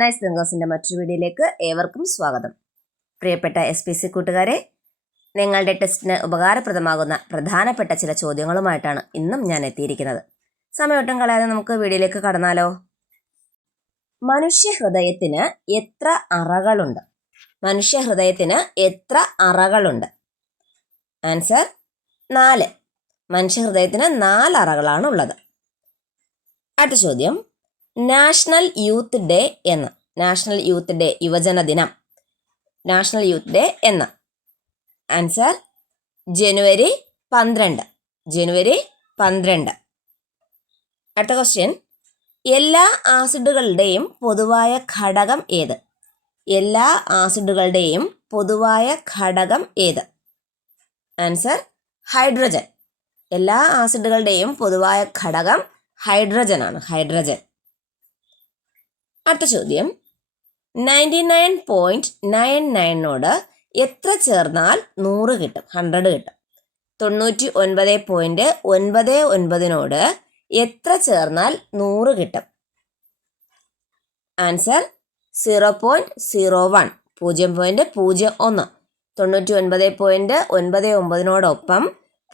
Nice തിങ്കേഴ്സിന്റെ മറ്റൊരു വീഡിയോയിലേക്ക് ഏവർക്കും സ്വാഗതം. പ്രിയപ്പെട്ട എസ് പി സി കൂട്ടുകാരെ നിങ്ങളുടെ ടെസ്റ്റിന് ഉപകാരപ്രദമാകുന്ന പ്രധാനപ്പെട്ട ചില ചോദ്യങ്ങളുമായിട്ടാണ് ഇന്നും ഞാൻ എത്തിയിരിക്കുന്നത്. സമയവട്ടം കളയാതെ നമുക്ക് വീഡിയോയിലേക്ക് കടന്നാലോ? മനുഷ്യ ഹൃദയത്തിന് എത്ര അറകളുണ്ട്? മനുഷ്യ ഹൃദയത്തിന് എത്ര അറകളുണ്ട്? ആൻസർ നാല്. മനുഷ്യ ഹൃദയത്തിന് നാല് അറകളാണ് ഉള്ളത്. അടുത്ത ചോദ്യം. നാഷണൽ യൂത്ത് ഡേ എന്ന്. നാഷണൽ യൂത്ത് ഡേ യുവജന ദിനം. നാഷണൽ യൂത്ത് ഡേ എന്ന്. ആൻസർ ജനുവരി പന്ത്രണ്ട്. ജനുവരി പന്ത്രണ്ട്. അടുത്ത ക്വസ്റ്റ്യൻ എല്ലാ ആസിഡുകളുടെയും പൊതുവായ ഘടകം ഏത്? എല്ലാ ആസിഡുകളുടെയും പൊതുവായ ഘടകം ഏത്? Answer hydrogen. എല്ലാ ആസിഡുകളുടെയും പൊതുവായ ഘടകം ഹൈഡ്രജനാണ് ഹൈഡ്രജൻ. അടുത്ത ചോദ്യം. നയന്റി നയൻ പോയിന്റ് നയൻ നയനോട് എത്ര ചേർന്നാൽ നൂറ് കിട്ടും ഹൺഡ്രഡ് കിട്ടും? തൊണ്ണൂറ്റി ഒൻപത് പോയിന്റ് ഒൻപത് ഒൻപതിനോട് എത്ര ചേർന്നാൽ നൂറ് കിട്ടും? Answer zero point zero one പൂജ്യം പോയിന്റ് പൂജ്യം ഒന്ന്. തൊണ്ണൂറ്റി ഒൻപത് പോയിന്റ് ഒൻപത് ഒമ്പതിനോടൊപ്പം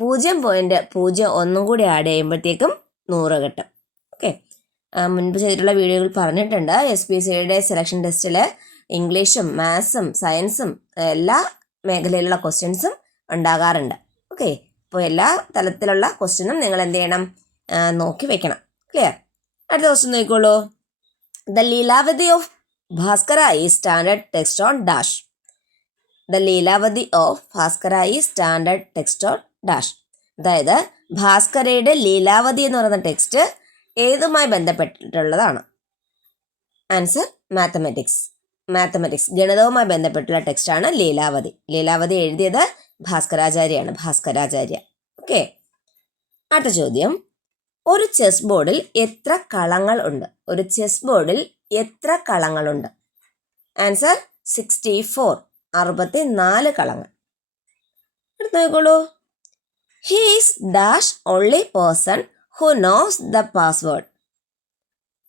പൂജ്യം പോയിന്റ് പൂജ്യം ഒന്നും കൂടി ആഡ് ചെയ്യുമ്പോഴത്തേക്കും നൂറ് കിട്ടും. ഓക്കെ. മുൻപ് ചെയ്തിട്ടുള്ള വീഡിയോകൾ പറഞ്ഞിട്ടുണ്ട്. എസ് പി സിയുടെ സെലക്ഷൻ ടെസ്റ്റിൽ ഇംഗ്ലീഷും മാത്സും സയൻസും എല്ലാ മേഖലയിലുള്ള ക്വസ്റ്റ്യൻസും ഉണ്ടാകാറുണ്ട്. ഓക്കെ അപ്പോൾ എല്ലാ തലത്തിലുള്ള ക്വസ്റ്റ്യനും നിങ്ങൾ എന്ത് ചെയ്യണം? നോക്കി വെക്കണം. ക്ലിയർ അടുത്ത ക്വസ്റ്റ്യൻ നോക്കിക്കോളൂ. The Lilavati of Bhaskara is standard text on dash the Lilavati of Bhaskara is standard text on dash അതായത് ഭാസ്കരയുടെ ലീലാവതി എന്ന് പറയുന്ന ടെക്സ്റ്റ് ഏതുമായി ബന്ധപ്പെട്ടിട്ടുള്ളതാണ്? ആൻസർ മാത്തമെറ്റിക്സ് മാത്തമെറ്റിക്സ് ഗണിതവുമായി ബന്ധപ്പെട്ടുള്ള ടെക്സ്റ്റാണ് ലീലാവതി. ലീലാവതി എഴുതിയത് ഭാസ്കരാചാര്യാണ് ഭാസ്കരാചാര്യ. ഓക്കെ അടുത്ത ചോദ്യം. ഒരു ചെസ് ബോർഡിൽ എത്ര കളങ്ങൾ ഉണ്ട്? ഒരു ചെസ് ബോർഡിൽ എത്ര കളങ്ങളുണ്ട് ആൻസർ സിക്സ്റ്റി ഫോർ അറുപത്തി നാല് കളങ്ങൾ. എടുത്തു നോക്കിക്കോളൂ. He's dash only person who knows the password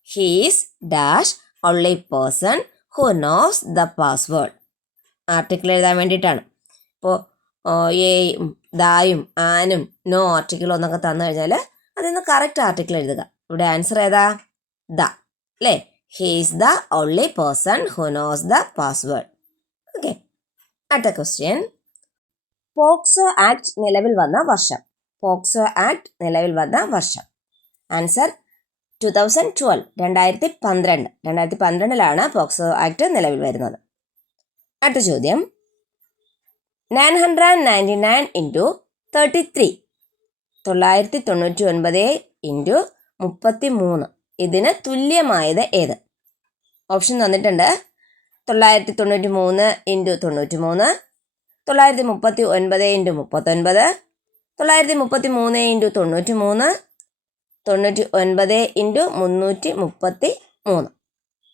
he's dash only person who knows the password article എഴുതാൻ വേണ്ടിയിട്ടാണ്. ഇപ്പോൾ ഏയും ദായും ആനും നോ ആർട്ടിക്കിളോ എന്നൊക്കെ തന്നു കഴിഞ്ഞാൽ അതിൽ നിന്ന് കറക്റ്റ് ആർട്ടിക്കിൾ എഴുതുക. ഇവിടെ ആൻസർ ഏതാ? ദ. അല്ലേ? He's the only person who knows the password okay അടുത്ത ക്വസ്റ്റ്യൻ പോക്സോ ആക്ട് നിലവിൽ വന്ന വർഷം. പോക്സോ ആക്ട് നിലവിൽ വന്ന വർഷം. ആൻസർ ടു തൗസൻഡ് ട്വൽവ് രണ്ടായിരത്തി പന്ത്രണ്ട് രണ്ടായിരത്തി പന്ത്രണ്ടിലാണ് പോക്സോ ആക്ട് നിലവിൽ വരുന്നത്. അടുത്ത ചോദ്യം. Nine hundred ninety nine into thirty three തൊള്ളായിരത്തി തൊണ്ണൂറ്റി ഒൻപത് ഇന്റു മുപ്പത്തി മൂന്ന് ഇതിന് തുല്യമായത് ഏത്? ഓപ്ഷൻ തന്നിട്ടുണ്ട്. തൊള്ളായിരത്തി തൊണ്ണൂറ്റി മൂന്ന് ഇന്റു തൊണ്ണൂറ്റി മൂന്ന് തൊള്ളായിരത്തി മുപ്പത്തി ഒൻപത് ഇന്റു മുപ്പത്തൊൻപത് തൊള്ളായിരത്തി മുപ്പത്തി മൂന്ന് ഇന്റു തൊണ്ണൂറ്റി മൂന്ന് തൊണ്ണൂറ്റി ഒൻപത് ഇന്റു മുന്നൂറ്റി മുപ്പത്തി മൂന്ന്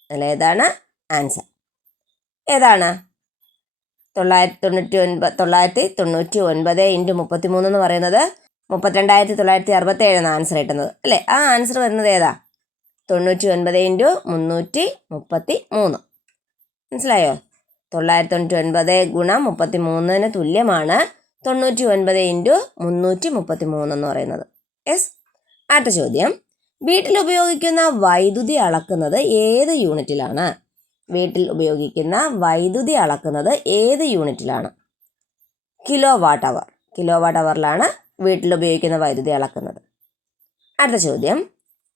അതിലേതാണ് ആൻസർ. ഏതാണ്? തൊള്ളായിരത്തി തൊണ്ണൂറ്റി ഒൻപത് തൊള്ളായിരത്തി തൊണ്ണൂറ്റി ഒൻപത് ഇന്റു മുപ്പത്തി മൂന്ന് എന്ന് പറയുന്നത് മുപ്പത്തിരണ്ടായിരത്തി തൊള്ളായിരത്തി അറുപത്തി ഏഴാണ് ആൻസർ കിട്ടുന്നത്. അല്ലേ? ആ ആൻസർ വരുന്നത് ഏതാ? തൊണ്ണൂറ്റി ഒൻപത് ഇന്റു മുന്നൂറ്റി മുപ്പത്തി മൂന്ന് മനസ്സിലായോ? തൊള്ളായിരത്തി തൊണ്ണൂറ്റി ഒൻപത് ഗുണം മുപ്പത്തി മൂന്നിന് തുല്യമാണ് തൊണ്ണൂറ്റി ഒൻപത് ഇന്റു മുന്നൂറ്റി മുപ്പത്തി മൂന്ന് എന്ന് പറയുന്നത്. എസ് അടുത്ത ചോദ്യം. വീട്ടിൽ ഉപയോഗിക്കുന്ന വൈദ്യുതി അളക്കുന്നത് ഏത് യൂണിറ്റിലാണ്? വീട്ടിൽ ഉപയോഗിക്കുന്ന വൈദ്യുതി അളക്കുന്നത് ഏത് യൂണിറ്റിലാണ്? Kilo watt hour kilo watt അവറിലാണ് വീട്ടിൽ ഉപയോഗിക്കുന്ന വൈദ്യുതി അളക്കുന്നത്. അടുത്ത ചോദ്യം.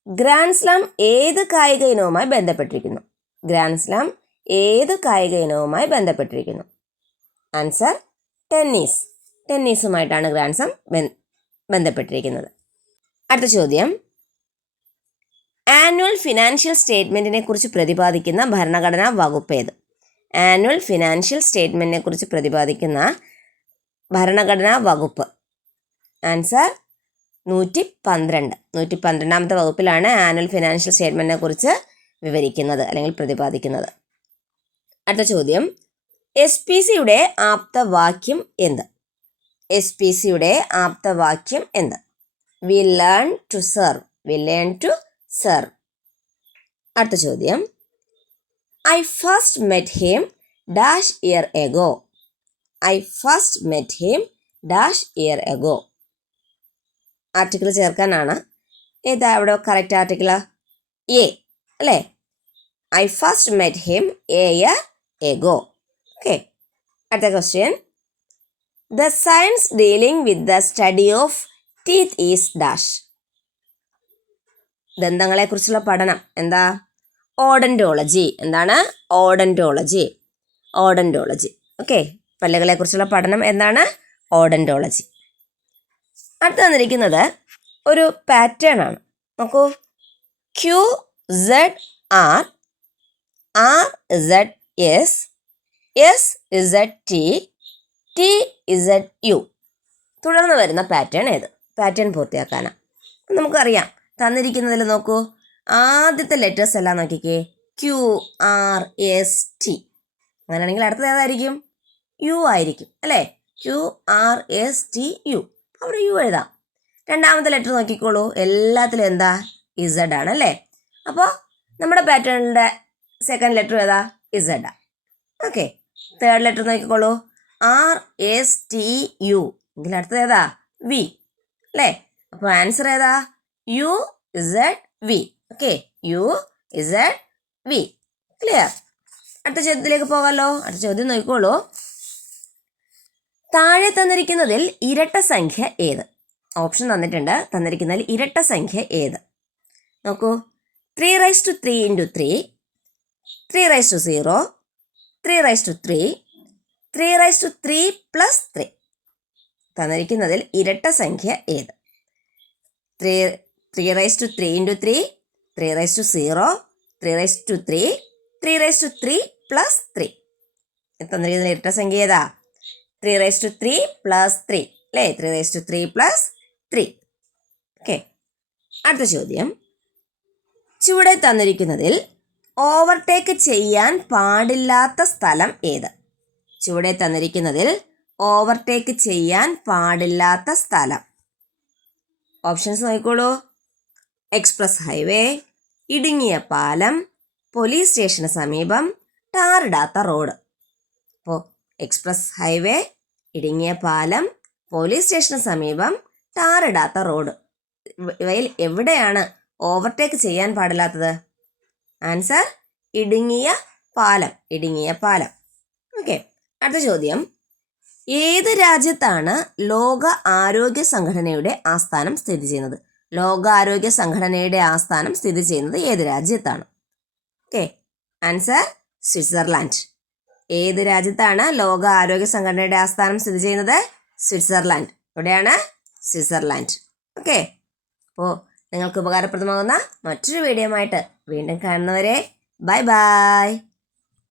ഗ്രാൻഡ് സ്ലാം ഏത് കായിക ഇനവുമായി ബന്ധപ്പെട്ടിരിക്കുന്നു? ഗ്രാൻഡ് സ്ലാം ഏത് കായിക ഇനവുമായി ബന്ധപ്പെട്ടിരിക്കുന്നു? Answer tennis. ടെന്നീസുമായിട്ടാണ് ഗ്രാൻസം ബന്ധപ്പെട്ടിരിക്കുന്നത്. അടുത്ത ചോദ്യം. ആനുവൽ ഫിനാൻഷ്യൽ സ്റ്റേറ്റ്മെന്റിനെ കുറിച്ച് പ്രതിപാദിക്കുന്ന ഭരണഘടനാ വകുപ്പ് ഏത്? ആനുവൽ ഫിനാൻഷ്യൽ സ്റ്റേറ്റ്മെന്റിനെ കുറിച്ച് പ്രതിപാദിക്കുന്ന ഭരണഘടനാ വകുപ്പ്. ആൻസർ നൂറ്റി പന്ത്രണ്ട് നൂറ്റി പന്ത്രണ്ടാമത്തെ വകുപ്പിലാണ് ആനുവൽ ഫിനാൻഷ്യൽ സ്റ്റേറ്റ്മെന്റിനെ കുറിച്ച് വിവരിക്കുന്നത് അല്ലെങ്കിൽ പ്രതിപാദിക്കുന്നത്. അടുത്ത ചോദ്യം. എസ് പി സിയുടെ ആപ്തവാക്യം എന്ത്? എസ് പി സിയുടെ ആപ്തവാക്യം എന്ന് we learn to serve we learn to serve അടുത്ത ചോദ്യം. I first met him dash year ago I first met him dash year ago article ചേർക്കാനാണ്. ഏതാ അവിടെ കറക്റ്റ് ആർട്ടിക്കിൾ എ അല്ലേ? I first met him a year ago okay അടുത്ത question the science dealing with the study of teeth is dash ദന്തങ്ങളെക്കുറിച്ചുള്ള പഠനം. എന്താ? Odontology എന്താണ്? Odontology odontology okay പല്ലുകളെക്കുറിച്ചുള്ള പഠനം എന്താണ്? Odontology അടുത്ത് തന്നിരിക്കുന്നത് ഒരു പാറ്റേൺ ആണ്. നോക്കൂ. Q Z R R Z S S Z T T Z U തുടർന്ന് വരുന്ന പാറ്റേൺ ഏത്? പാറ്റേൺ പൂർത്തിയാക്കാനാണ് നമുക്കറിയാം. തന്നിരിക്കുന്നതിൽ നോക്കൂ. ആദ്യത്തെ ലെറ്റേഴ്സ് എല്ലാം നോക്കിക്കേ. ക്യു ആർ എസ് ടി അങ്ങനെയാണെങ്കിൽ അടുത്തത് ഏതായിരിക്കും? യു ആയിരിക്കും. അല്ലേ? Q R S T U അവിടെ യു എഴുതാം. രണ്ടാമത്തെ ലെറ്റർ നോക്കിക്കോളൂ. എല്ലാത്തിലും എന്താ? ഇസഡ് ആണ് അല്ലേ? അപ്പോൾ നമ്മുടെ പാറ്റേണിന്റെ സെക്കൻഡ് ലെറ്റർ ഏതാ? ഇസഡാ ഓക്കെ തേർഡ് ലെറ്റർ നോക്കിക്കോളൂ. ആർ എസ് ടി യു എങ്കിൽ അടുത്തത് ഏതാ? വി അല്ലേ? അപ്പോൾ ആൻസർ ഏതാ? U Z V okay U Z V clear അടുത്ത ചോദ്യത്തിലേക്ക് പോകാമല്ലോ അടുത്ത ചോദ്യം നോക്കിക്കോളൂ. താഴെ തന്നിരിക്കുന്നതിൽ ഇരട്ട സംഖ്യ ഏത്? ഓപ്ഷൻ തന്നിട്ടുണ്ട്. തന്നിരിക്കുന്നതിൽ ഇരട്ട സംഖ്യ ഏത്? നോക്കൂ. Three raise to three into three three raise to zero three raise to three three raise to three plus three തന്നിരിക്കുന്നതിൽ ഇരട്ട സംഖ്യ ഏത്? Three three raise to three into three three raise to zero three raise to three three raise to three plus three തന്നിരിക്കുന്ന ഇരട്ട സംഖ്യ ഏതാ? Three raise to three plus three അല്ലേ? Three raise to three plus three okay അടുത്ത ചോദ്യം. ചുവടെ തന്നിരിക്കുന്നതിൽ overtake ചെയ്യാൻ പാടില്ലാത്ത സ്ഥലം ഏത്? ചുവടെ തന്നിരിക്കുന്നതിൽ ഓവർടേക്ക് ചെയ്യാൻ പാടില്ലാത്ത സ്ഥലം. ഓപ്ഷൻസ് നോക്കിക്കോളൂ. എക്സ്പ്രസ് ഹൈവേ ഇടുങ്ങിയ പാലം പോലീസ് സ്റ്റേഷന് സമീപം ടാറിടാത്ത റോഡ് അപ്പോൾ എക്സ്പ്രസ് ഹൈവേ ഇടുങ്ങിയ പാലം പോലീസ് സ്റ്റേഷന് സമീപം ടാറിടാത്ത റോഡ് ഇവ- ഇവയിൽ എവിടെയാണ് ഓവർടേക്ക് ചെയ്യാൻ പാടില്ലാത്തത്? ആൻസർ ഇടുങ്ങിയ പാലം ഇടുങ്ങിയ പാലം. ഓക്കെ അടുത്ത ചോദ്യം. ഏത് രാജ്യത്താണ് ലോക ആരോഗ്യ സംഘടനയുടെ ആസ്ഥാനം സ്ഥിതി ചെയ്യുന്നത്? ലോക ആരോഗ്യ സംഘടനയുടെ ആസ്ഥാനം സ്ഥിതി ചെയ്യുന്നത് ഏത് രാജ്യത്താണ്? Okay answer Switzerland. ഏത് രാജ്യത്താണ് ലോക ആരോഗ്യ സംഘടനയുടെ ആസ്ഥാനം സ്ഥിതി ചെയ്യുന്നത്? സ്വിറ്റ്സർലാൻഡ്. എവിടെയാണ് സ്വിറ്റ്സർലാൻഡ്. ഓക്കെ അപ്പോൾ നിങ്ങൾക്ക് ഉപകാരപ്രദമാകുന്ന മറ്റൊരു വീഡിയോ വീണ്ടും കാണുന്നവരെ ബൈ ബൈ.